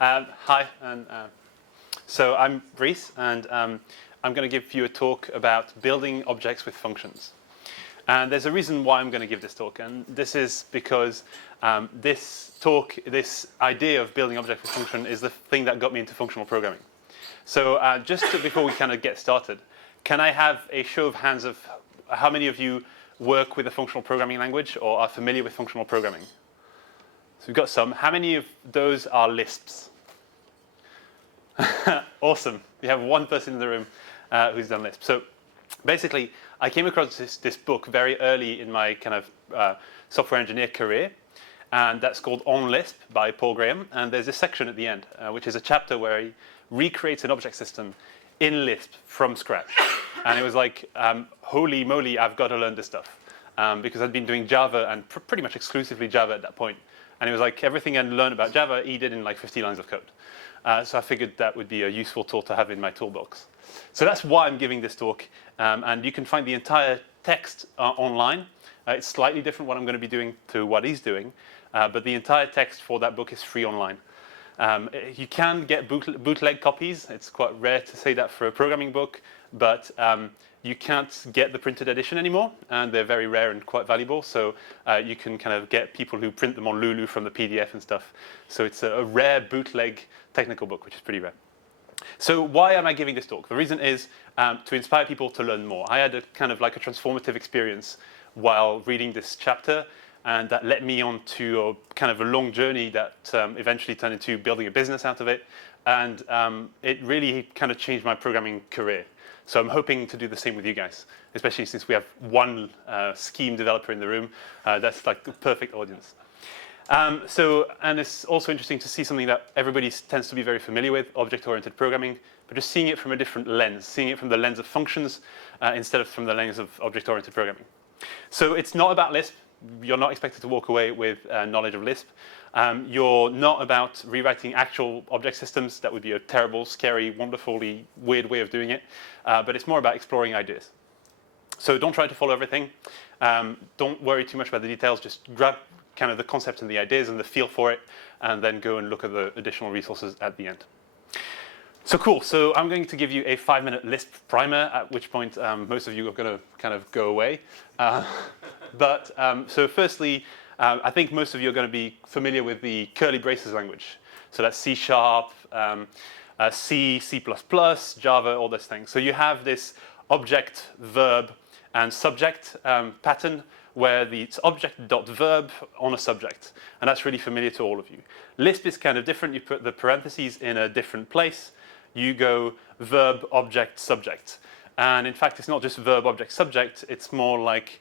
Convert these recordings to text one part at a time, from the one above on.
Hi, and so I'm Brice, and I'm going to give you a talk about building objects with functions. And there's a reason why I'm going to give this talk, and this is because this idea of building objects with function is the thing that got me into functional programming. So before we kind of get started, can I have a show of hands of how many of you work with a functional programming language or are familiar with functional programming? So we've got some. How many of those are Lisps? Awesome. You have one person in the room who's done Lisp. So basically, I came across this book very early in my kind of software engineer career, and that's called On Lisp by Paul Graham. And there's a section at the end, which is a chapter where he recreates an object system in Lisp from scratch. And it was like, holy moly, I've got to learn this stuff. Because I'd been doing Java and pretty much exclusively Java at that point. And it was like everything I'd learned about Java, he did in like 50 lines of code. So I figured that would be a useful tool to have in my toolbox. So that's why I'm giving this talk. And you can find the entire text online. It's slightly different what I'm going to be doing to what he's doing. But the entire text for that book is free online. You can get bootleg copies. It's quite rare to say that for a programming book. But you can't get the printed edition anymore, and they're very rare and quite valuable. So you can kind of get people who print them on Lulu from the PDF and stuff. So it's a rare bootleg technical book, which is pretty rare. So why am I giving this talk? The reason is to inspire people to learn more. I had a kind of like a transformative experience while reading this chapter, and that led me on to a kind of a long journey that eventually turned into building a business out of it. And it really kind of changed my programming career. So I'm hoping to do the same with you guys, especially since we have one Scheme developer in the room. That's like the perfect audience. And it's also interesting to see something that everybody tends to be very familiar with, object-oriented programming, but just seeing it from a different lens, seeing it from the lens of functions instead of from the lens of object-oriented programming. So it's not about Lisp. You're not expected to walk away with knowledge of Lisp. You're not about rewriting actual object systems. That would be a terrible, scary, wonderfully weird way of doing it. But it's more about exploring ideas. So don't try to follow everything. Don't worry too much about the details. Just grab kind of the concept and the ideas and the feel for it, and then go and look at the additional resources at the end. So cool. So I'm going to give you a 5-minute Lisp primer, at which point most of you are going to kind of go away. So firstly, I think most of you are going to be familiar with the curly braces language. So that's C#, C, C++, Java, all those things. So you have this object, verb, and subject pattern where it's object.verb on a subject. And that's really familiar to all of you. Lisp is kind of different. You put the parentheses in a different place. You go verb, object, subject. And in fact, it's not just verb, object, subject. It's more like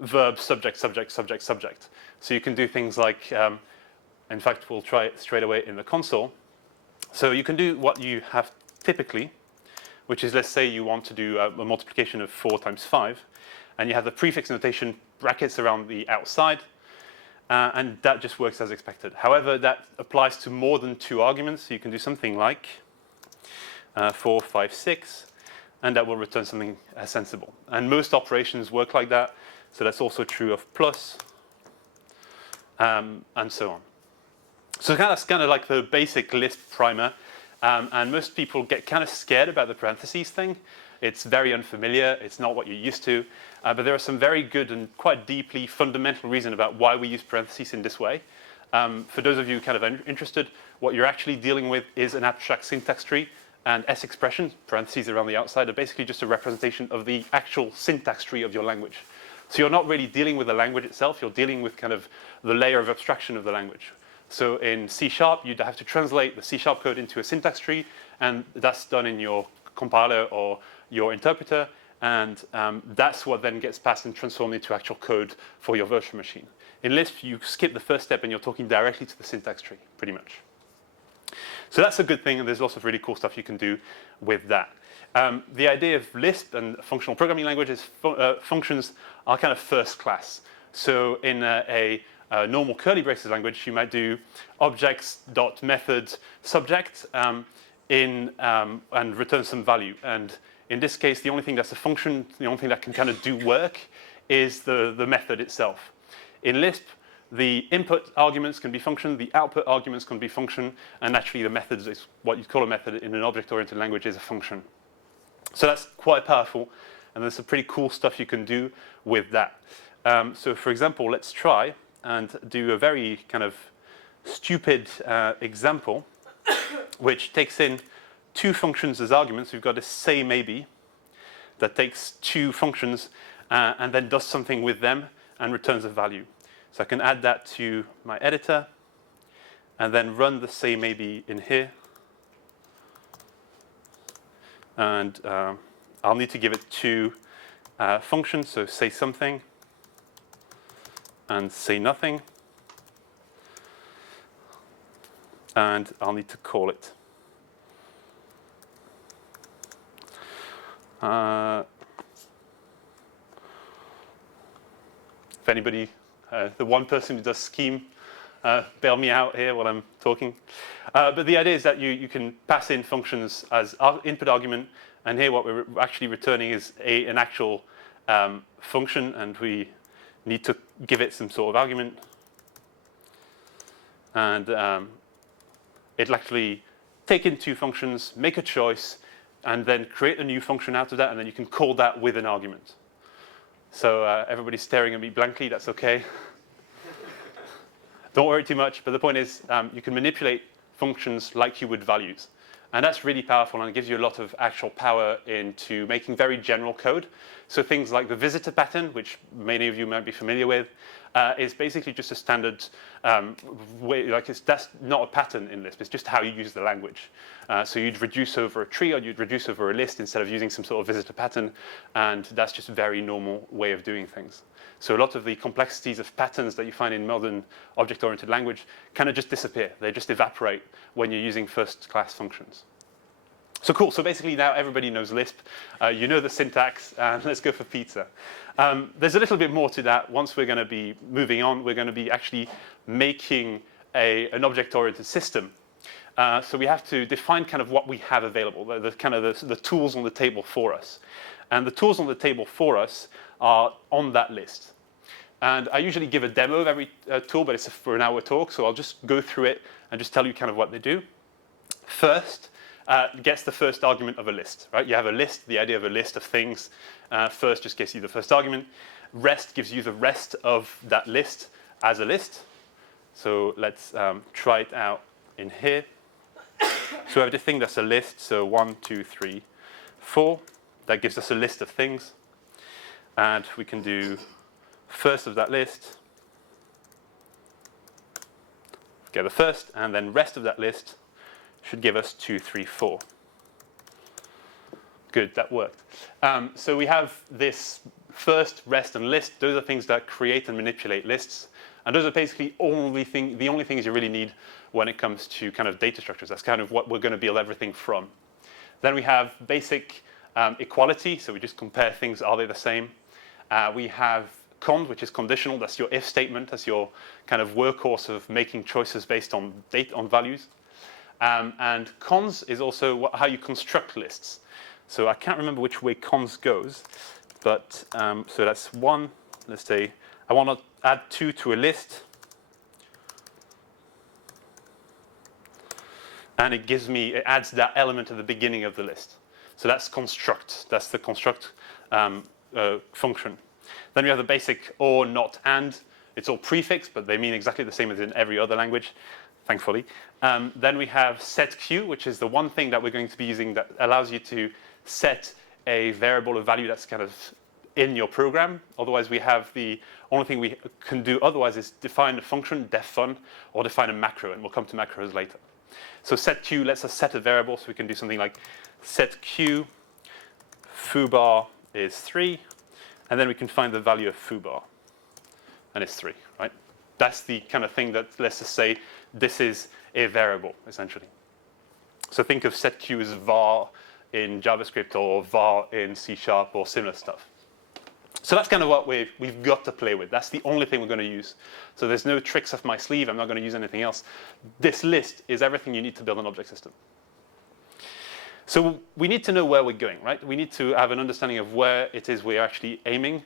verb, subject, subject, subject, subject. So you can do things like, in fact, we'll try it straight away in the console. So you can do what you have typically, which is, let's say you want to do a multiplication of 4 times 5, and you have the prefix notation brackets around the outside, and that just works as expected. However, that applies to more than 2 arguments. So you can do something like 4, 5, 6, and that will return something sensible. And most operations work like that. So that's also true of plus, and so on. So that's kind of like the basic Lisp primer. And most people get kind of scared about the parentheses thing. It's very unfamiliar. It's not what you're used to. But there are some very good and quite deeply fundamental reasons about why we use parentheses in this way. For those of you kind of interested, what you're actually dealing with is an abstract syntax tree. And S expression, parentheses around the outside, are basically just a representation of the actual syntax tree of your language. So you're not really dealing with the language itself. You're dealing with kind of the layer of abstraction of the language. So in C#, you'd have to translate the C# code into a syntax tree, and that's done in your compiler or your interpreter, and that's what then gets passed and transformed into actual code for your virtual machine. In Lisp, you skip the first step and you're talking directly to the syntax tree, pretty much. So that's a good thing, and there's lots of really cool stuff you can do with that. The idea of Lisp and functional programming languages, functions are kind of first class. So in a normal curly braces language, you might do objects.method subject and return some value. And in this case, the only thing that's a function, the only thing that can kind of do work is the method itself. In Lisp, The input arguments can be function, the output arguments can be function, and naturally the methods is what you call a method in an object-oriented language is a function. So that's quite powerful, and there's some pretty cool stuff you can do with that. So for example, let's try and do a very kind of stupid example, which takes in two functions as arguments. We've got a say maybe that takes two functions and then does something with them and returns a value. So I can add that to my editor and then run the say maybe in here. And I'll need to give it two functions, so say something and say nothing. And I'll need to call it. If anybody, the one person who does scheme, bail me out here while I'm talking. But the idea is that you can pass in functions as input argument, and here what we're actually returning is an actual function, and we need to give it some sort of argument. And it'll actually take in two functions, make a choice, and then create a new function out of that, and then you can call that with an argument. So everybody's staring at me blankly, that's okay. Don't worry too much, but the point is you can manipulate functions like you would values. And that's really powerful, and it gives you a lot of actual power into making very general code. So things like the visitor pattern, which many of you might be familiar with, is basically just a standard way, that's not a pattern in Lisp, it's just how you use the language. So you'd reduce over a tree or you'd reduce over a list instead of using some sort of visitor pattern, and that's just a very normal way of doing things. So a lot of the complexities of patterns that you find in modern object-oriented language kind of just disappear. They just evaporate when you're using first-class functions. So cool, so basically now everybody knows Lisp. You know the syntax, and let's go for pizza. There's a little bit more to that. Once we're going to be moving on, we're going to be actually making an object-oriented system. So we have to define kind of what we have available, the tools on the table for us. And the tools on the table for us are on that list. And I usually give a demo of every tool, but it's for an hour talk, so I'll just go through it and just tell you kind of what they do. First, gets the first argument of a list, right? You have a list, the idea of a list of things. First just gives you the first argument. Rest gives you the rest of that list as a list. So let's try it out in here. So we have this thing that's a list, so 1, 2, 3, 4. That gives us a list of things. And we can do first of that list, get the first, and then rest of that list should give us 2, 3, 4. Good, that worked. So we have this first, rest, and list. Those are things that create and manipulate lists. And those are basically the only things you really need when it comes to kind of data structures. That's kind of what we're going to build everything from. Then we have basic equality. So we just compare things, are they the same? We have cond, which is conditional. That's your if statement. That's your kind of workhorse of making choices based on values. And cons is also how you construct lists. So I can't remember which way cons goes, but so that's 1. Let's say I want to add 2 to a list, and it adds that element at the beginning of the list. So that's construct. That's the construct function. Then we have the basic or, not, and. It's all prefix, but they mean exactly the same as in every other language, thankfully. Then we have setQ, which is the one thing that we're going to be using that allows you to set a variable, a value that's kind of in your program. Otherwise, we have the only thing we can do otherwise is define a function, def fun, or define a macro, and we'll come to macros later. So setQ lets us set a variable, so we can do something like setQ foobar is 3, and then we can find the value of foobar, and it's 3, right? That's the kind of thing that lets us say this is a variable, essentially. So think of setQ as var in JavaScript or var in C# or similar stuff. So that's kind of what we've got to play with. That's the only thing we're going to use. So there's no tricks up my sleeve. I'm not going to use anything else. This list is everything you need to build an object system. So we need to know where we're going, right? We need to have an understanding of where it is we're actually aiming.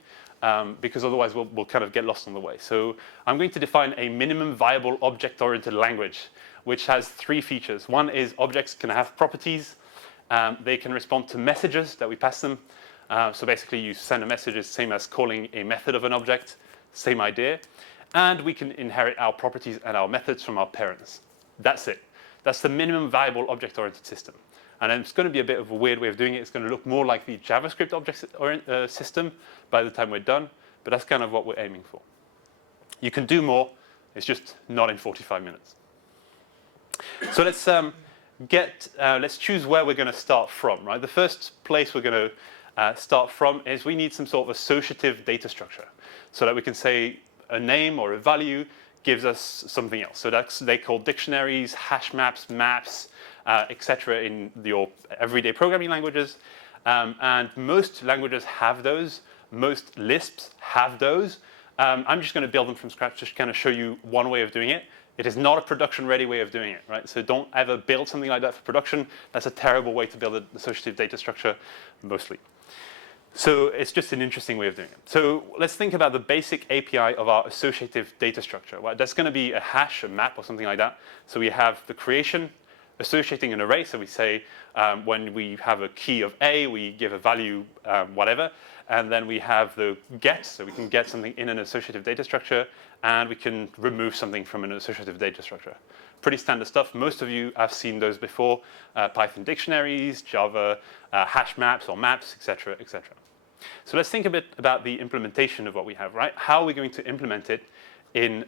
because otherwise we'll kind of get lost on the way. So I'm going to define a minimum viable object-oriented language, which has 3 features. One is objects can have properties. They can respond to messages that we pass them. So basically, you send a message, it's the same as calling a method of an object, same idea. And we can inherit our properties and our methods from our parents. That's it. That's the minimum viable object-oriented system. And it's going to be a bit of a weird way of doing it. It's going to look more like the JavaScript object system by the time we're done, but that's kind of what we're aiming for. You can do more. It's just not in 45 minutes. So let's choose where we're going to start from. Right, the first place we're going to start from is we need some sort of associative data structure, so that we can say a name or a value gives us something else. So they call dictionaries, hash maps, maps, etc. in your everyday programming languages. And most languages have those. Most Lisps have those. I'm just going to build them from scratch, just kind of show you one way of doing it. It is not a production-ready way of doing it, right? So don't ever build something like that for production. That's a terrible way to build an associative data structure, mostly. So it's just an interesting way of doing it. So let's think about the basic API of our associative data structure. Well, that's going to be a hash, a map, or something like that. So we have the creation, associating an array. So we say when we have a key of A, we give a value whatever. And then we have the get, so we can get something in an associative data structure, and we can remove something from an associative data structure. Pretty standard stuff. Most of you have seen those before. Python dictionaries, Java hash maps or maps, etc., etc. So let's think a bit about the implementation of what we have, right? How are we going to implement it in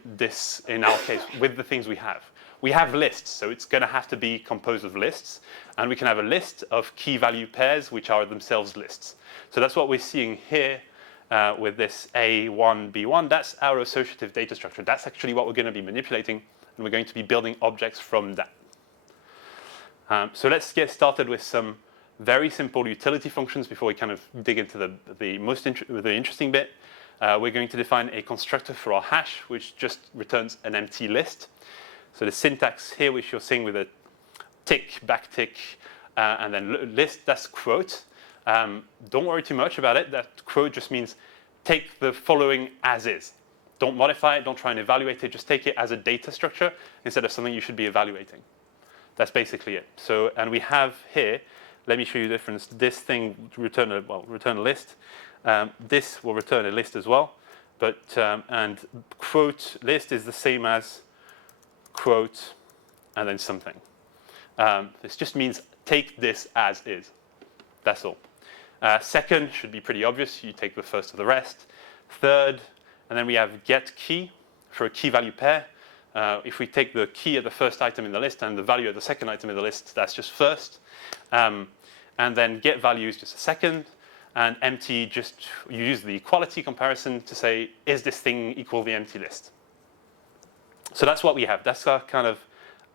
our case, with the things we have? We have lists, so it's going to have to be composed of lists. And we can have a list of key value pairs, which are themselves lists. So that's what we're seeing here with this A1, B1. That's our associative data structure. That's actually what we're going to be manipulating, and we're going to be building objects from that. So let's get started with some very simple utility functions before we kind of dig into the interesting bit. We're going to define a constructor for our hash, which just returns an empty list. So the syntax here, which you're seeing with a tick, backtick, and then list, that's quote. Don't worry too much about it. That quote just means take the following as is. Don't modify it. Don't try and evaluate it. Just take it as a data structure instead of something you should be evaluating. That's basically it. So, and we have here, let me show you the difference. This thing return a list. This will return a list as well. But and quote list is the same as quote and then something. This just means take this as is. That's all. Second should be pretty obvious. You take the first of the rest. Third, and then we have get key for a key value pair. If we take the key at the first item in the list and the value at the second item in the list, that's just first. And then get value is just a second. And empty, just you use the equality comparison to say, is this thing equal the empty list? So that's what we have. That's our kind of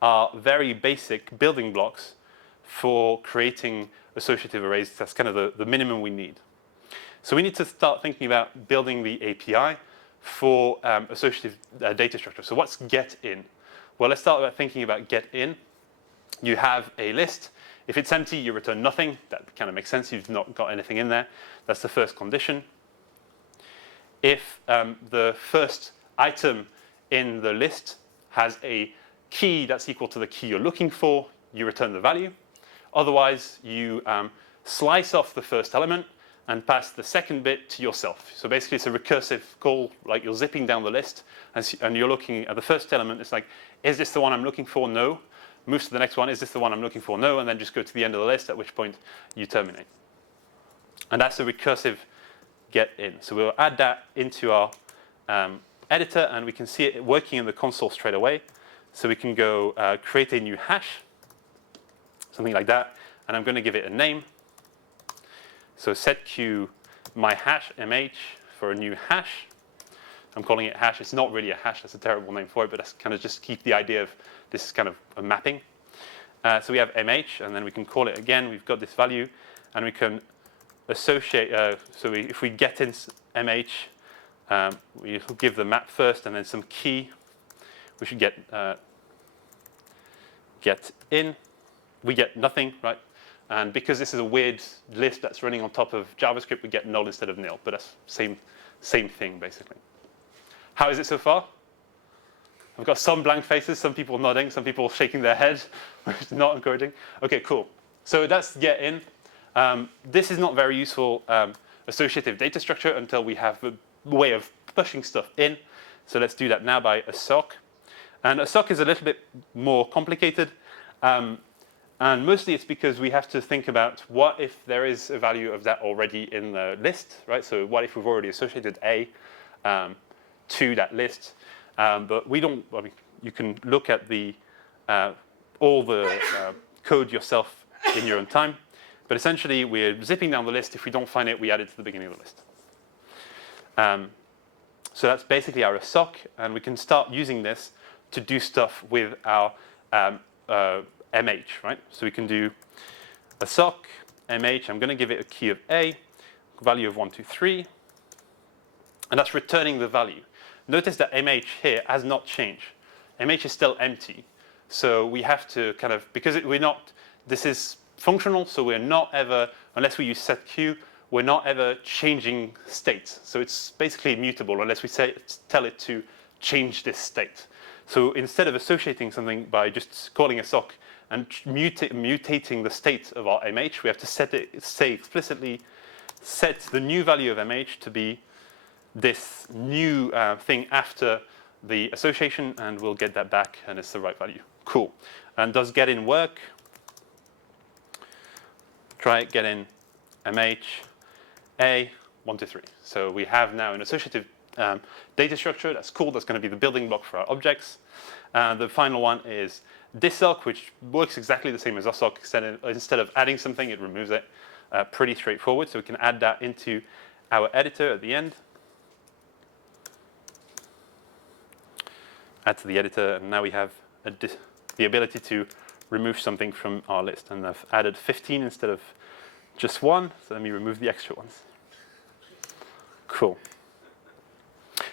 our very basic building blocks for creating associative arrays. That's kind of the minimum we need. So we need to start thinking about building the API for associative data structure. So what's GetIn? Well, let's start by thinking about GetIn. You have a list. If it's empty, you return nothing. That kind of makes sense. You've not got anything in there. That's the first condition. If the first item in the list has a key that's equal to the key you're looking for, you return the value. Otherwise, you slice off the first element and pass the second bit to yourself. So basically, it's a recursive call, like you're zipping down the list, and you're looking at the first element. It's like, is this the one I'm looking for? No. Move to the next one. Is this the one I'm looking for? No. And then just go to the end of the list, at which point you terminate. And that's a recursive GetIn. So we'll add that into our editor, and we can see it working in the console straight away. So we can go create a new hash, something like that, and I'm going to give it a name. So setq my hash mh for a new hash. I'm calling it hash. It's not really a hash. That's a terrible name for it, but that's kind of just keep the idea of this is kind of a mapping. So we have mh, and then we can call it again. We've got this value, and we can associate. If we get in mh, we give the map first, and then some key. We should get in. We get nothing, right? And because this is a weird list that's running on top of JavaScript, we get null instead of nil. But that's same thing, basically. How is it so far? I've got some blank faces, some people nodding, some people shaking their head, which is not encouraging. Okay, cool. So that's GetIn. This is not very useful associative data structure until we have a way of pushing stuff in. So let's do that now by a sock. And a sock is a little bit more complicated. And mostly it's because we have to think about what if there is a value of that already in the list, right? So what if we've already associated A to that list? But we don't, I mean, you can look at the all the code yourself in your own time. But essentially, we're zipping down the list. If we don't find it, we add it to the beginning of the list. So that's basically our sock, and we can start using this to do stuff with our MH, right? So we can do a sock, MH. I'm going to give it a key of A, value of 1, 2, 3. And that's returning the value. Notice that MH here has not changed. MH is still empty. So we have to kind of, because we're not, this is functional, so we're not ever, unless we use setQ, we're not ever changing states. So it's basically immutable unless we tell it to change this state. So instead of associating something by just calling a sock and mutating the state of our MH, we have to say explicitly, set the new value of MH to be this new thing after the association, and we'll get that back, and it's the right value. Cool. And does GetIn work? Try it, GetIn MH A 1, 2, 3. So we have now an associative data structure. That's cool. That's going to be the building block for our objects. The final one is dissoc, which works exactly the same as ossoc. Instead of adding something, it removes it. Pretty straightforward. So we can add that into our editor at the end. Add to the editor, and now we have the ability to remove something from our list. And I've added 15 instead of just 1, so let me remove the extra ones. Cool.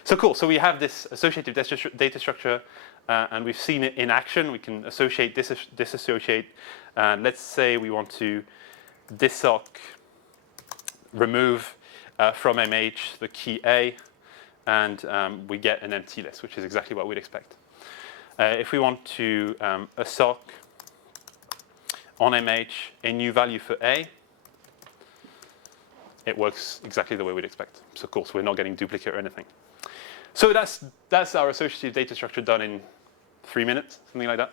So cool, so we have this associative data structure, and we've seen it in action. We can associate, disassociate. Let's say we want to dissoc, remove from MH the key A, and we get an empty list, which is exactly what we'd expect. If we want to assoc on MH a new value for A, it works exactly the way we'd expect. So of course, we're not getting duplicate or anything. So that's our associative data structure done in 3 minutes, something like that.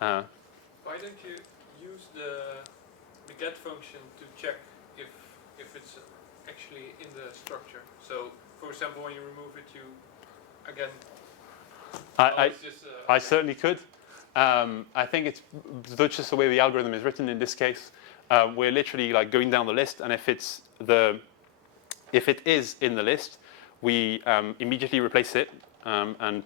Why don't you use the get function to check if it's actually in the structure? So, for example, when you remove it, you again. I certainly could. I think it's just the way the algorithm is written in this case. We're literally like going down the list, and if it is in the list, we immediately replace it and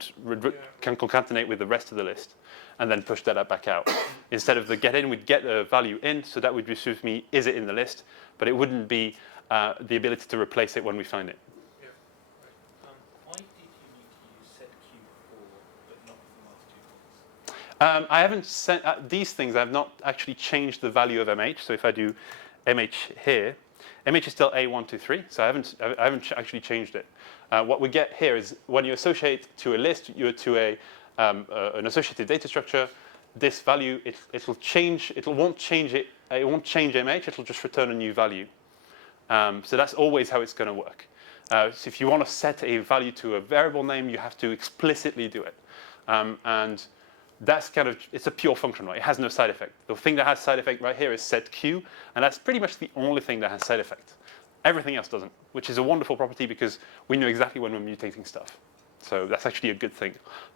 can concatenate with the rest of the list, and then push that back out. Instead of the GetIn, we'd get a value in, so that would restrict me, is it in the list? But it wouldn't be the ability to replace it when we find it. Yeah. Right. Why did you need to use setQ before, but not for the last 2 points? I haven't sent these things. I have not actually changed the value of MH. So if I do MH here, MH is still A123. So I haven't actually changed it. What we get here is when you associate to a list, you're to an associative data structure. This value, it'll change. It won't change it. It won't change MH. It'll just return a new value. So that's always how it's going to work. So if you want to set a value to a variable name, you have to explicitly do it. And that's kind of, it's a pure function, right? It has no side effect. The thing that has side effect right here is setQ, and that's pretty much the only thing that has side effect. Everything else doesn't, which is a wonderful property because we know exactly when we're mutating stuff. So that's actually a good thing,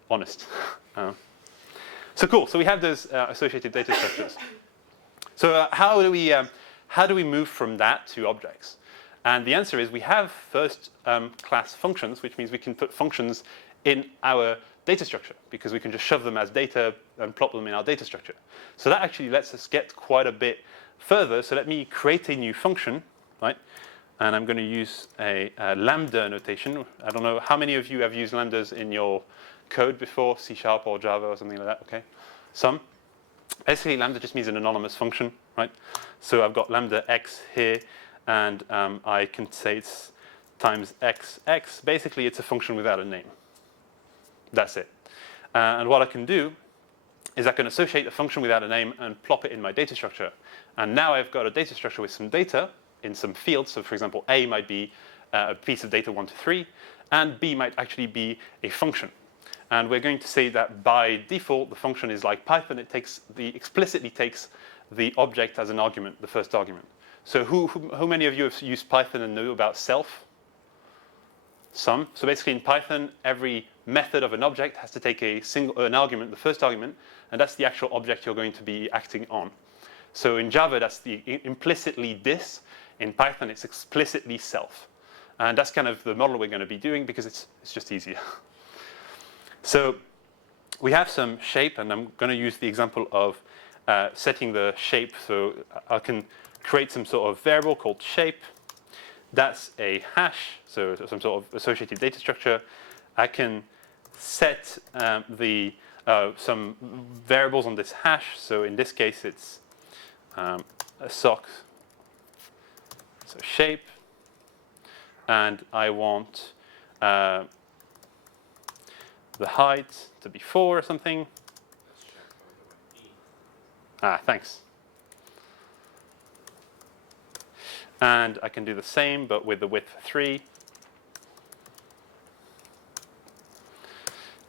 honest. So cool, so we have those associated data structures. So how do we move from that to objects? And the answer is we have first class functions, which means we can put functions in our data structure because we can just shove them as data and plop them in our data structure. So that actually lets us get quite a bit further. So let me create a new function, right? And I'm going to use a lambda notation. I don't know how many of you have used lambdas in your code before, C# or Java or something like that, okay? Some. Basically, lambda just means an anonymous function, right? So I've got lambda x here, and I can say it's times x. Basically, it's a function without a name. That's it. And what I can do is I can associate a function without a name and plop it in my data structure. And now I've got a data structure with some data in some fields. So for example, A might be a piece of data 1 to 3, and B might actually be a function. And we're going to say that by default, the function is like Python. It explicitly takes the object as an argument, the first argument. So how many of you have used Python and know about self? Some. So basically in Python, every method of an object has to take an argument, the first argument, and that's the actual object you're going to be acting on. So in Java, that's implicitly this. In Python, it's explicitly self. And that's kind of the model we're going to be doing because it's just easier. So we have some shape, and I'm going to use the example of setting the shape. So I can create some sort of variable called shape. That's a hash, so some sort of associated data structure. I can set some variables on this hash. So in this case, it's a sock, so shape. And I want the height to be 4 or something. Thanks. And I can do the same, but with the width 3.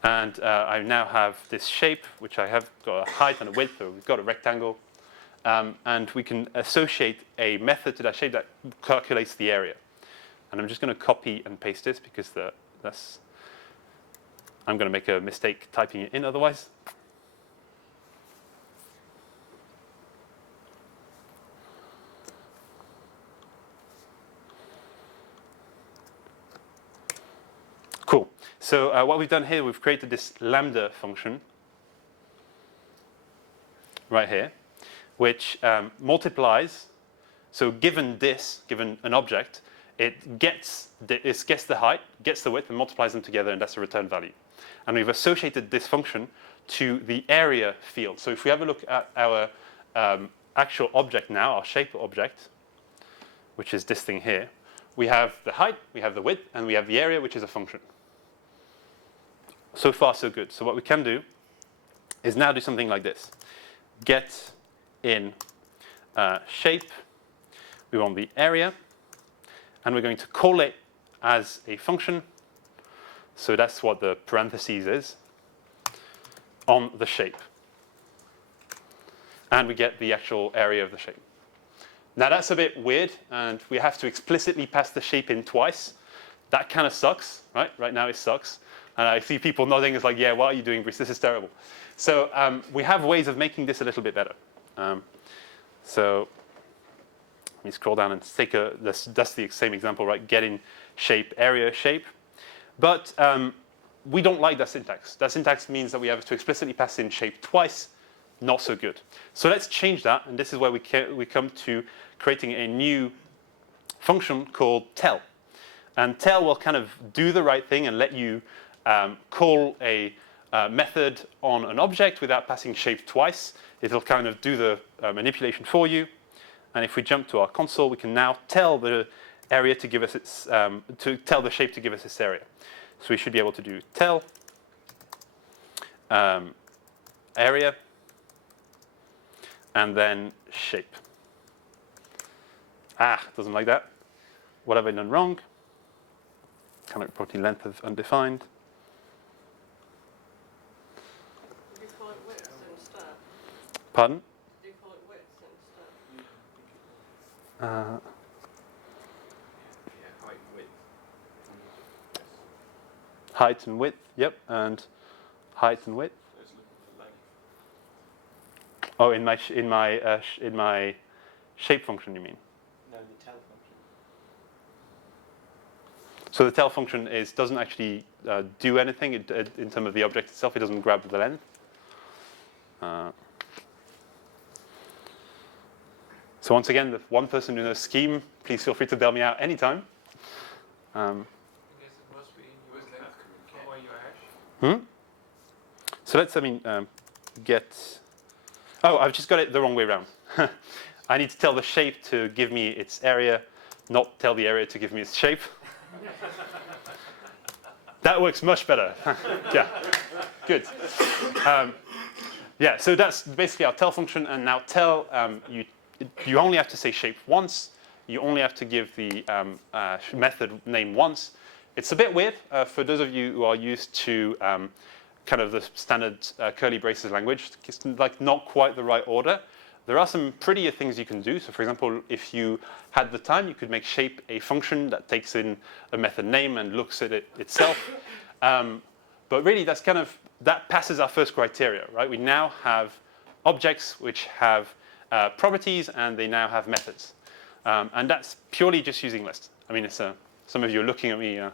And I now have this shape, which I have got a height and a width, so we've got a rectangle. And we can associate a method to that shape that calculates the area. And I'm just going to copy and paste this because I'm going to make a mistake typing it in otherwise. Cool. So what we've done here, we've created this lambda function right here, which multiplies. So given an object, it gets the height, gets the width, and multiplies them together, and that's a return value. And we've associated this function to the area field. So if we have a look at our actual object now, our shape object, which is this thing here, we have the height, we have the width, and we have the area, which is a function. So far, so good. So what we can do is now do something like this. Get in shape. We want the area. And we're going to call it as a function. So that's what the parentheses is on the shape. And we get the actual area of the shape. Now that's a bit weird, and we have to explicitly pass the shape in twice. That kind of sucks, right? Right now it sucks. And I see people nodding. It's like, yeah, what are you doing, Brice? This is terrible. So we have ways of making this a little bit better. So let me scroll down and take that's the same example, right? Get in shape, area, shape. But we don't like that syntax. That syntax means that we have to explicitly pass in shape twice. Not so good. So let's change that. And this is where we come to creating a new function called tell. And tell will kind of do the right thing and let you call a method on an object without passing shape twice. It'll kind of do the manipulation for you. And if we jump to our console, we can now tell the area to give us its tell the shape to give us its area. So we should be able to do tell area and then shape. Doesn't like that. What have I done wrong? Cannot protein length of undefined. Did you call it width instead? Pardon? Did you call it width instead? Height and width. Height and width, yep, and height and width. Let's look at the length. Oh, in my shape function, you mean? No, the tell function. So the tell function doesn't actually do anything in terms of the object itself. It doesn't grab the length. So once again, the one person who knows scheme, please feel free to bail me out anytime. I guess it must be in your length or your hash. So let's, get... Oh, I've just got it the wrong way around. I need to tell the shape to give me its area, not tell the area to give me its shape. That works much better. Yeah, good. Yeah, so that's basically our tell function, and now tell, you only have to say shape once, you only have to give the method name once. It's a bit weird for those of you who are used to kind of the standard curly braces language. It's like not quite the right order. There are some prettier things you can do. So for example, if you had the time, you could make shape a function that takes in a method name and looks at it itself. But really, that's kind of, that passes our first criteria, right? We now have objects which have properties, and they now have methods. And that's purely just using list. I mean, it's some of you are looking at me a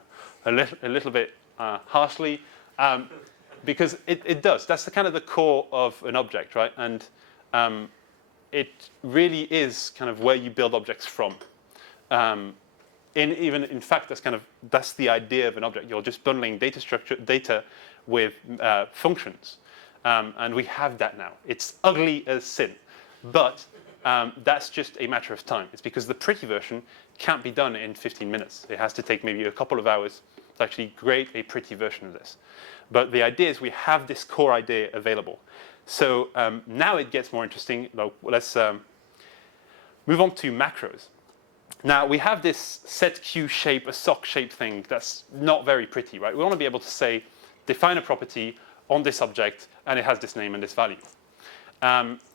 little bit harshly, because it does. That's the kind of the core of an object, right? And it really is kind of where you build objects from. In fact, that's the idea of an object. You're just bundling data with functions, and we have that now. It's ugly as sin, but that's just a matter of time. It's because the pretty version can't be done in 15 minutes. It has to take maybe a couple of hours to actually create a pretty version of this. But the idea is we have this core idea available. So now it gets more interesting. Let's move on to macros. Now we have this set Q shape, a sock shape thing that's not very pretty, right? We want to be able to say, define a property on this object, and it has this name and this value.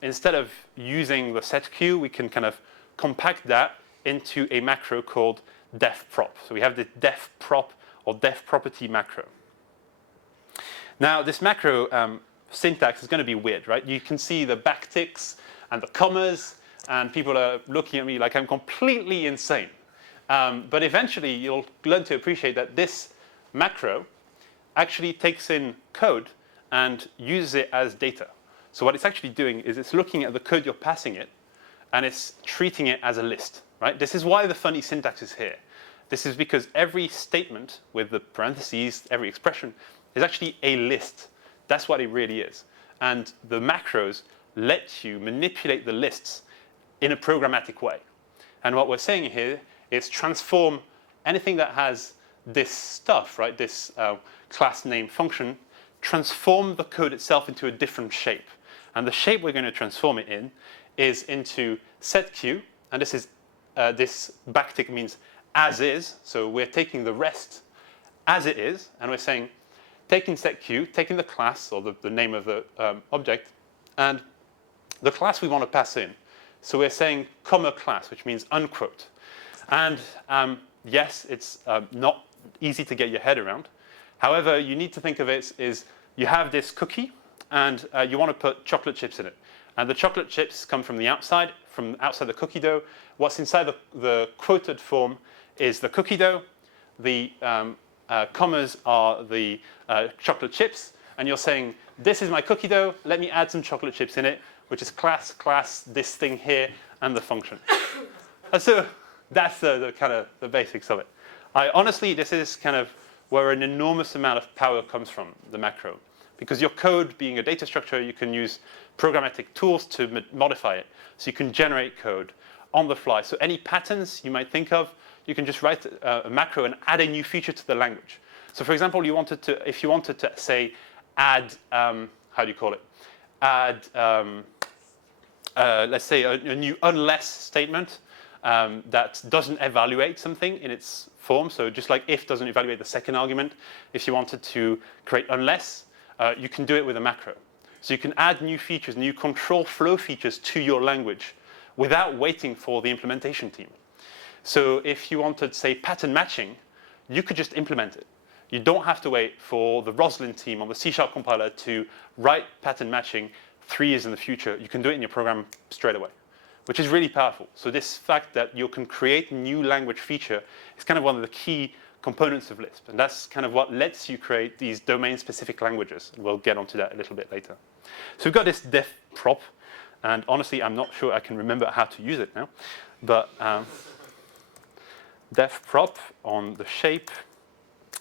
Instead of using the set Q, we can kind of compact that into a macro called def prop. So we have the def prop or def property macro. Now this macro syntax is going to be weird, right? You can see the backticks and the commas, and people are looking at me like I'm completely insane. But eventually you'll learn to appreciate that this macro actually takes in code and uses it as data. So what it's actually doing is it's looking at the code you're passing it, and it's treating it as a list, right? This is why the funny syntax is here. This is because every statement with the parentheses, every expression, is actually a list. That's what it really is. And the macros let you manipulate the lists in a programmatic way. And what we're saying here is transform anything that has this stuff, right? This class name function, transform the code itself into a different shape. And the shape we're going to transform it in is into setQ, and this is this backtick means as is. So we're taking the rest as it is, and we're saying taking setQ, taking the class or the name of the object, and the class we want to pass in. So we're saying comma class, which means unquote. And yes, it's not easy to get your head around. However, you need to think of it as you have this cookie, and you want to put chocolate chips in it. And the chocolate chips come from outside the cookie dough. What's inside the quoted form is the cookie dough. The commas are the chocolate chips. And you're saying, this is my cookie dough. Let me add some chocolate chips in it, which is class, this thing here, and the function. And so that's the kind of the basics of it. Honestly, this is kind of where an enormous amount of power comes from, the macro. Because your code being a data structure, you can use programmatic tools to modify it. So you can generate code on the fly. So any patterns you might think of, you can just write a macro and add a new feature to the language. So for example, if you wanted to say add, how do you call it? Add, let's say a new unless statement that doesn't evaluate something in its form. So just like if doesn't evaluate the second argument, if you wanted to create unless, you can do it with a macro. So you can add new features, new control flow features to your language without waiting for the implementation team. So if you wanted, say, pattern matching, you could just implement it. You don't have to wait for the Roslyn team on the C# compiler to write pattern matching 3 years in the future. You can do it in your program straight away, which is really powerful. So this fact that you can create a new language feature is kind of one of the key components of Lisp. And that's kind of what lets you create these domain-specific languages. And we'll get onto that a little bit later. So we've got this def prop. And honestly, I'm not sure I can remember how to use it now. But def prop on the shape.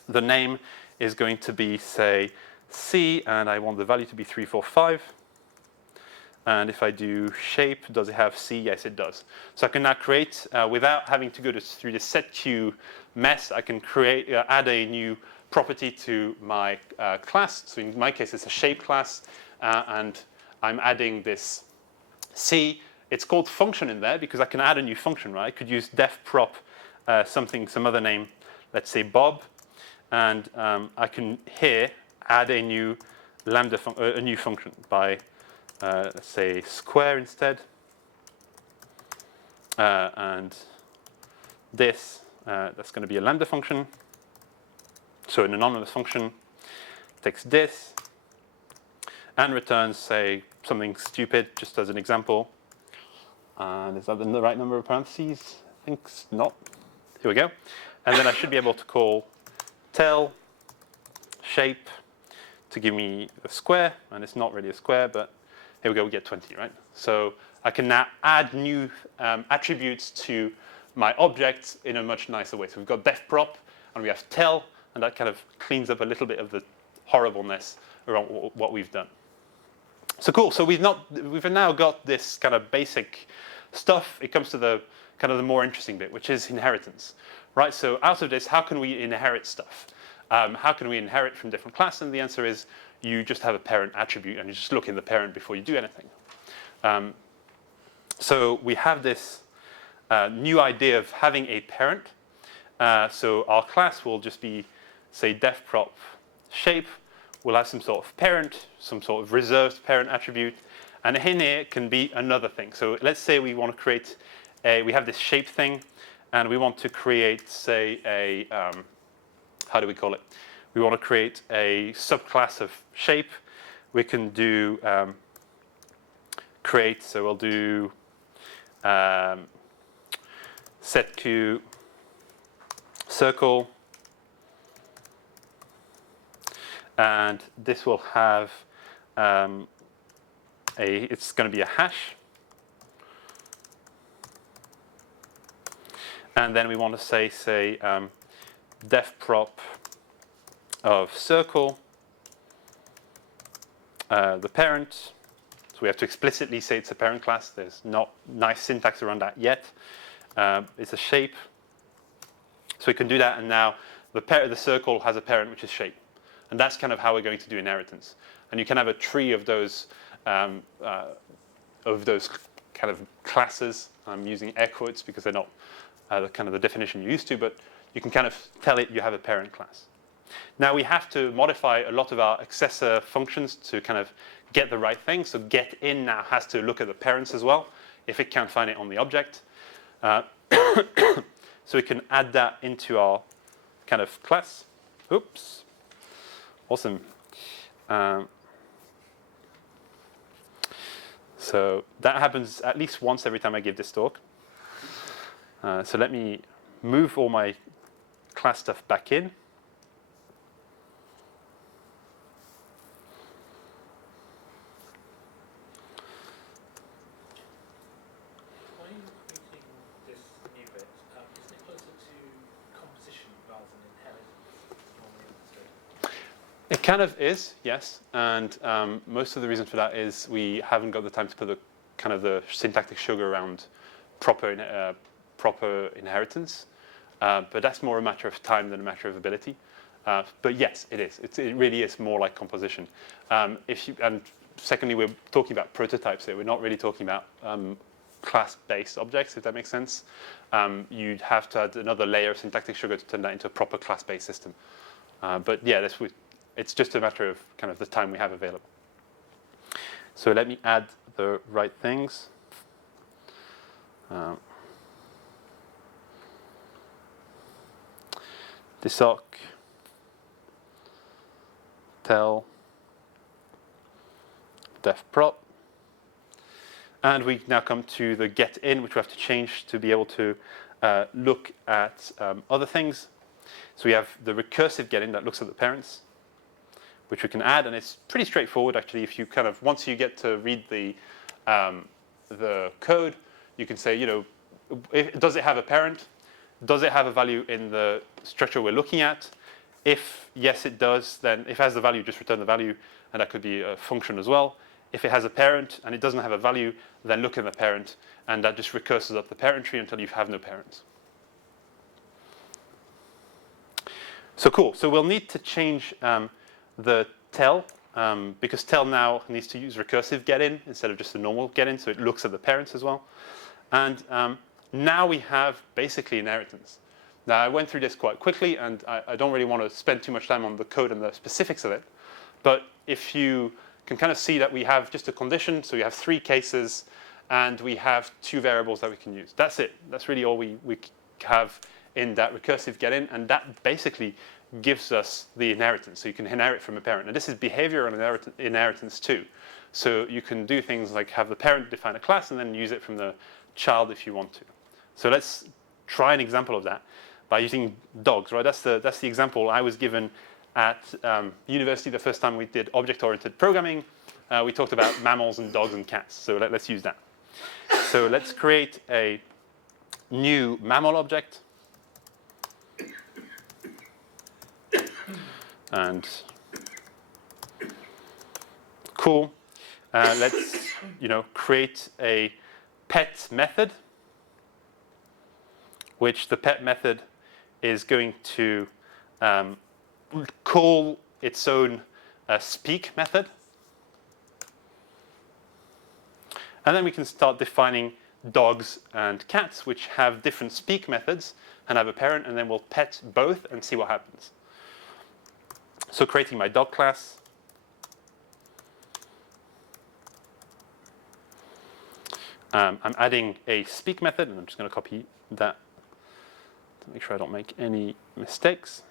The name is going to be, say, C, and I want the value to be 345. And if I do shape, does it have C? Yes, it does. So I can now create, without having to go through the setQ mess, I can create, add a new property to my class. So in my case, it's a shape class, and I'm adding this C. It's called function in there because I can add a new function, right? I could use def prop some other name, let's say Bob, and I can here add a new lambda, a new function by let's say square instead, and this that's going to be a lambda function. So an anonymous function takes this and returns, say, something stupid, just as an example. And is that the right number of parentheses? I think not. Here we go. And then I should be able to call tell shape to give me a square, and it's not really a square, but here we go, we get 20, right? So I can now add new attributes to my objects in a much nicer way. So we've got def prop, and we have tell, and that kind of cleans up a little bit of the horribleness around what we've done. So cool. So we've now got this kind of basic stuff. It comes to the kind of the more interesting bit, which is inheritance, right? So out of this, how can we inherit stuff? How can we inherit from different classes? And the answer is you just have a parent attribute, and you just look in the parent before you do anything. So we have this new idea of having a parent. So our class will just be, say, def prop shape. We'll have some sort of parent, some sort of reserved parent attribute, and in here can be another thing. So let's say we want to create we have this shape thing, and we want to create, say, a how do we call it? We want to create a subclass of shape. We can do create. So we'll do setQ circle. And this will have it's going to be a hash. And then we want to say def prop of circle, the parent. So we have to explicitly say it's a parent class. There's not nice syntax around that yet. It's a shape. So we can do that, and now the circle has a parent, which is shape. And that's kind of how we're going to do inheritance. And you can have a tree of those kind of classes. I'm using air quotes because they're not kind of the definition you're used to, but you can kind of tell it you have a parent class. Now we have to modify a lot of our accessor functions to kind of get the right thing. So GetIn now has to look at the parents as well, if it can't find it on the object. So we can add that into our kind of class. Oops. Awesome. So that happens at least once every time I give this talk. So let me move all my class stuff back in. Why are you creating this new bit? Isn't it closer to composition rather than inheritance normally understood? It kind of is, yes. And most of the reason for that is we haven't got the time to put the syntactic sugar around proper inheritance. But that's more a matter of time than a matter of ability. But yes, it is. It really is more like composition. And secondly, we're talking about prototypes here. We're not really talking about class-based objects, if that makes sense. You'd have to add another layer of syntactic sugar to turn that into a proper class-based system. But yeah, it's just a matter of kind of the time we have available. So let me add the right things. Disoc, tell, def prop. And we now come to the GetIn, which we have to change to be able to look at other things. So we have the recursive GetIn that looks at the parents, which we can add, and it's pretty straightforward actually. If you once you get to read the code, you can say, does it have a parent? Does it have a value in the structure we're looking at? If yes, it does, then if it has the value, just return the value, and that could be a function as well. if it has a parent and it doesn't have a value, then look at the parent, and that just recurses up the parent tree until you have no parents. So cool. So we'll need to change the tell, because tell now needs to use recursive GetIn instead of just a normal GetIn, so it looks at the parents as well. And now we have basically inheritance. Now I went through this quite quickly, and I don't really want to spend too much time on the code and the specifics of it. But if you can kind of see that we have just a condition, so we have 3 cases, and we have 2 variables that we can use. That's it. That's really all we have in that recursive GetIn, and that basically gives us the inheritance. So you can inherit from a parent. And this is behavioral inheritance too. So you can do things like have the parent define a class and then use it from the child if you want to. So let's try an example of that by using dogs, right? That's the example I was given at university the first time we did object-oriented programming. We talked about mammals and dogs and cats. So let's use that. So let's create a new mammal object. And cool. Let's create a pet method, which the pet method is going to call its own speak method. And then we can start defining dogs and cats, which have different speak methods and have a parent, and then we'll pet both and see what happens. So creating my dog class. I'm adding a speak method, and I'm just going to copy that to make sure I don't make any mistakes.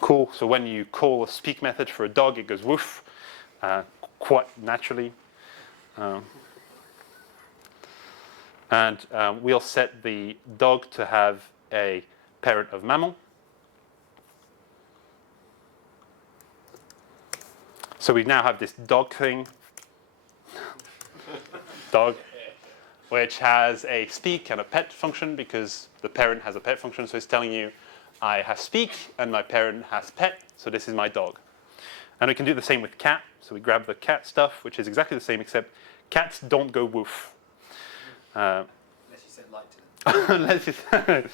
Cool. So when you call a speak method for a dog, it goes woof, quite naturally. And we'll set the dog to have a parent of mammal. So we now have this dog thing, dog, which has a speak and a pet function because the parent has a pet function. So it's telling you, I have speak and my parent has pet, so this is my dog. And we can do the same with cat. So we grab the cat stuff, which is exactly the same, except cats don't go woof. Unless you said like to them.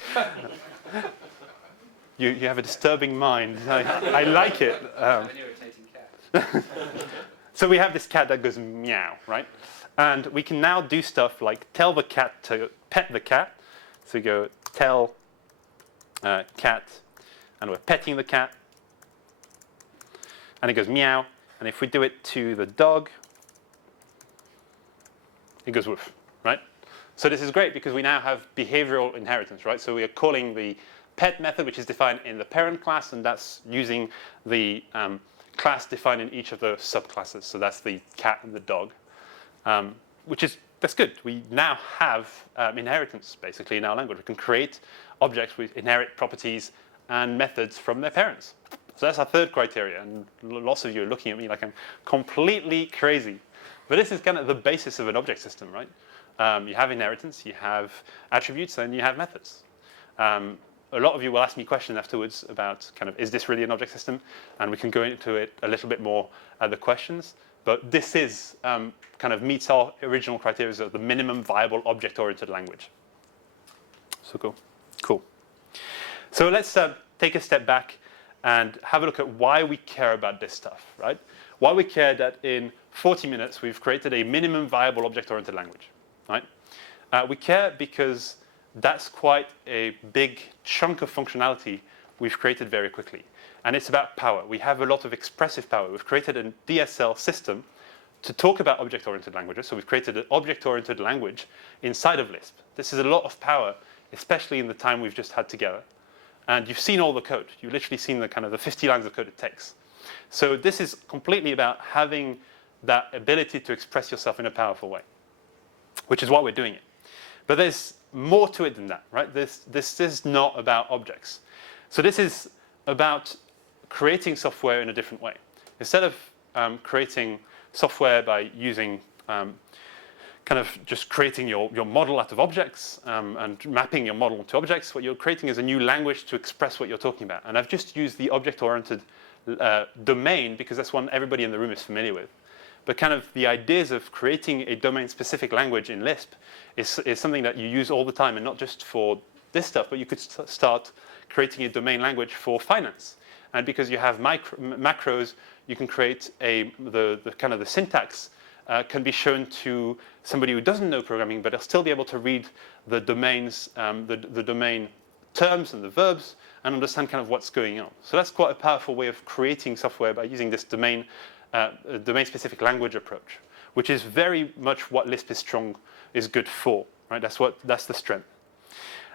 you have a disturbing mind. I like it. An irritating cat. So we have this cat that goes meow, right? And we can now do stuff like tell the cat to pet the cat. So we go tell cat, and we're petting the cat, and it goes meow. And if we do it to the dog, it goes woof, right? So this is great because we now have behavioral inheritance, right? So we are calling the pet method, which is defined in the parent class, and that's using the class defined in each of the subclasses. So that's the cat and the dog, that's good. We now have inheritance, basically, in our language. We can create objects with inherit properties and methods from their parents. So that's our third criteria, and lots of you are looking at me like I'm completely crazy. But this is kind of the basis of an object system, right? You have inheritance, you have attributes, and you have methods. A lot of you will ask me questions afterwards about kind of, is this really an object system? And we can go into it a little bit more at the questions. But this is kind of meets our original criteria of the minimum viable object-oriented language. So cool. So let's take a step back and have a look at why we care about this stuff, right? Why we care that in 40 minutes we've created a minimum viable object-oriented language, right? We care because that's quite a big chunk of functionality we've created very quickly. And it's about power. We have a lot of expressive power. We've created a DSL system to talk about object-oriented languages. So we've created an object-oriented language inside of Lisp. This is a lot of power, especially in the time we've just had together. And you've seen all the code. You've literally seen the kind of the 50 lines of code it takes. So this is completely about having that ability to express yourself in a powerful way, which is why we're doing it. But there's more to it than that, right? This is not about objects. So this is about creating software in a different way. Instead of creating software by using kind kind of just creating your model out of objects and mapping your model to objects. What you're creating is a new language to express what you're talking about. And I've just used the object-oriented domain because that's one everybody in the room is familiar with. But kind of the ideas of creating a domain-specific language in Lisp is something that you use all the time, and not just for this stuff, but you could start creating a domain language for finance. And because you have macros, you can create the kind of the syntax can be shown to somebody who doesn't know programming, but they'll still be able to read the domains, the domain terms and the verbs, and understand kind of what's going on. So that's quite a powerful way of creating software by using this domain-specific language approach, which is very much what Lisp is good for. Right? That's the strength.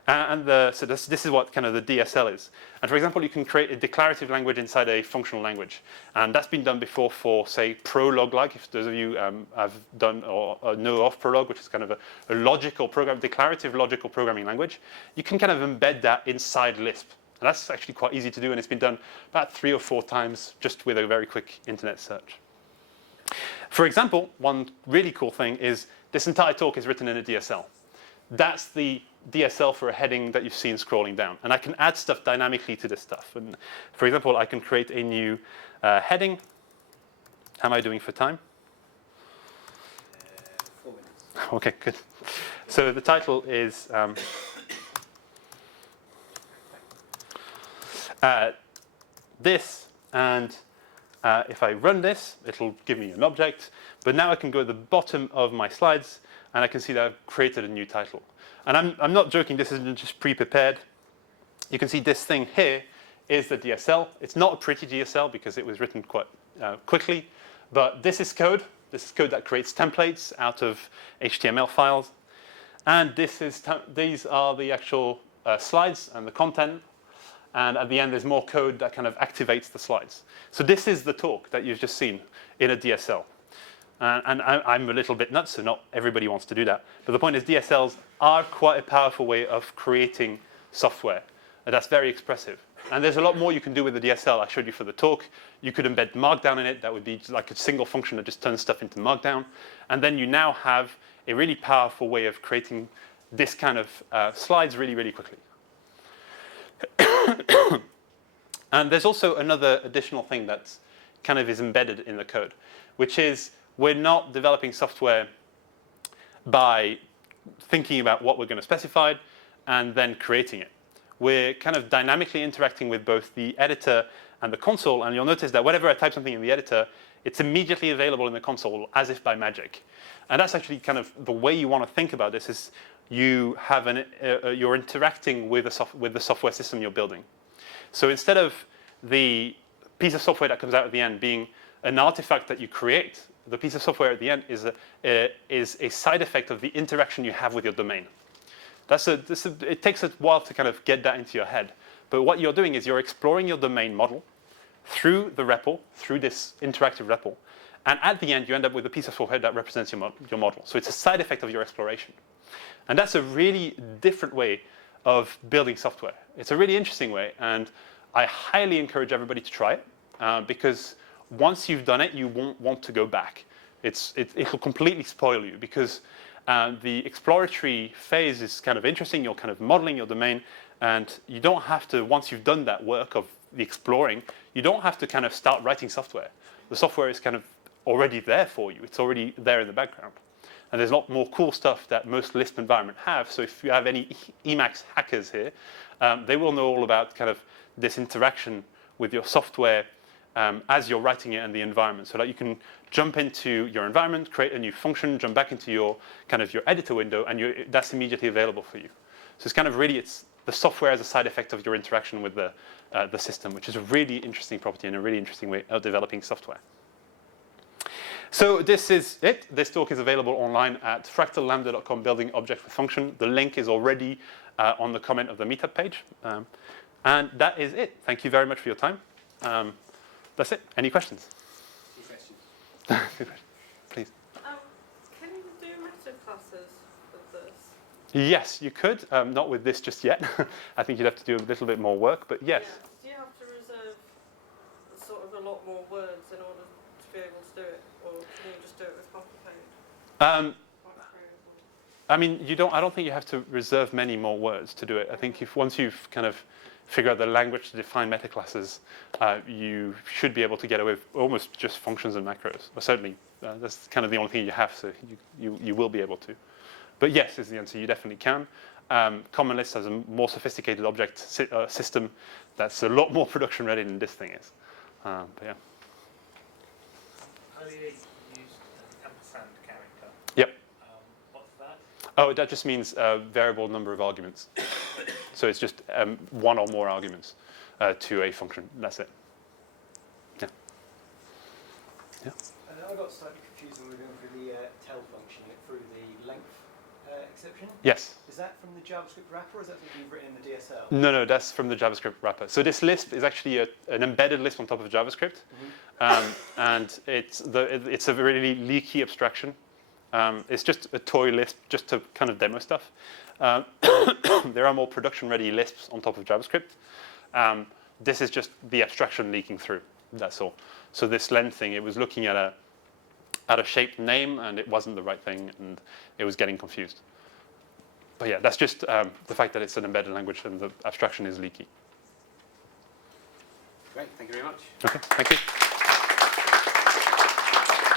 So this is what kind of the DSL is. And for example, you can create a declarative language inside a functional language. And that's been done before for, say, Prolog-like, if those of you have done or know of Prolog, which is kind of a logical program, declarative logical programming language. You can kind of embed that inside Lisp. And that's actually quite easy to do, and it's been done about 3 or 4 times just with a very quick internet search. For example, one really cool thing is this entire talk is written in a DSL. That's the DSL for a heading that you've seen scrolling down. And I can add stuff dynamically to this stuff. And for example, I can create a new heading. How am I doing for time? 4 minutes. Okay, good. So the title is this, and if I run this, it'll give me an object. But now I can go to the bottom of my slides, and I can see that I've created a new title. And I'm not joking, this isn't just pre-prepared. You can see this thing here is the DSL. It's not a pretty DSL because it was written quite quickly, but this is code. This is code that creates templates out of HTML files. And these are the actual slides and the content. And at the end, there's more code that kind of activates the slides. So this is the talk that you've just seen in a DSL. And I'm a little bit nuts, so not everybody wants to do that. But the point is DSLs are quite a powerful way of creating software. And that's very expressive. And there's a lot more you can do with the DSL. I showed you for the talk. You could embed Markdown in it. That would be like a single function that just turns stuff into Markdown. And then you now have a really powerful way of creating this kind of slides really, really quickly. And there's also another additional thing that kind of is embedded in the code, which is we're not developing software by thinking about what we're going to specify and then creating it. We're kind of dynamically interacting with both the editor and the console, and you'll notice that whenever I type something in the editor, it's immediately available in the console as if by magic. And that's actually kind of the way you want to think about this is you have you're interacting with the software system you're building. So instead of the piece of software that comes out at the end being an artifact that you create, the piece of software at the end is a side effect of the interaction you have with your domain. It takes a while to kind of get that into your head. But what you're doing is you're exploring your domain model through the REPL, through this interactive REPL. And at the end, you end up with a piece of software that represents your model. So it's a side effect of your exploration. And that's a really different way of building software. It's a really interesting way. And I highly encourage everybody to try it because once you've done it, you won't want to go back. It'll completely spoil you because the exploratory phase is kind of interesting. You're kind of modeling your domain, and you don't have to, once you've done that work of the exploring, you don't have to kind of start writing software. The software is kind of already there for you. It's already there in the background. And there's a lot more cool stuff that most Lisp environment have. So if you have any Emacs hackers here, they will know all about kind of this interaction with your software as you're writing it in the environment, so that you can jump into your environment, create a new function, jump back into your kind of your editor window, and that's immediately available for you. So it's kind of really it's the software as a side effect of your interaction with the system, which is a really interesting property and a really interesting way of developing software. So this is it. This talk is available online at fractallambda.com, building object with function. The link is already on the comment of the meetup page. And that is it. Thank you very much for your time. That's it. Any questions? Good question. Please. Can you do meta classes with this? Yes, you could. Not with this just yet. I think you'd have to do a little bit more work, but yes. Yeah. Do you have to reserve sort of a lot more words in order to be able to do it, or can you just do it with complicated? I mean, I don't think you have to reserve many more words to do it. I think once you've kind of figured out the language to define metaclasses, you should be able to get away with almost just functions and macros. Or certainly, that's kind of the only thing you have, so you will be able to. But yes is the answer, you definitely can. Common Lisp has a more sophisticated object system that's a lot more production ready than this thing is. But yeah. Earlier you used an ampersand character. Yep. What's that? Oh, that just means variable number of arguments. So it's just one or more arguments to a function. That's it. Yeah. Yeah. I got slightly confused when we were going through the tell function, through the length exception. Yes. Is that from the JavaScript wrapper, or is that something you've written in the DSL? No, that's from the JavaScript wrapper. So this Lisp is actually an embedded Lisp on top of JavaScript, and it's a really leaky abstraction. It's just a toy Lisp, just to kind of demo stuff. There are more production-ready Lisps on top of JavaScript. This is just the abstraction leaking through. That's all. So this len thing, it was looking at a shaped name, and it wasn't the right thing, and it was getting confused. But yeah, that's just the fact that it's an embedded language and the abstraction is leaky. Great, thank you very much. Okay, thank you.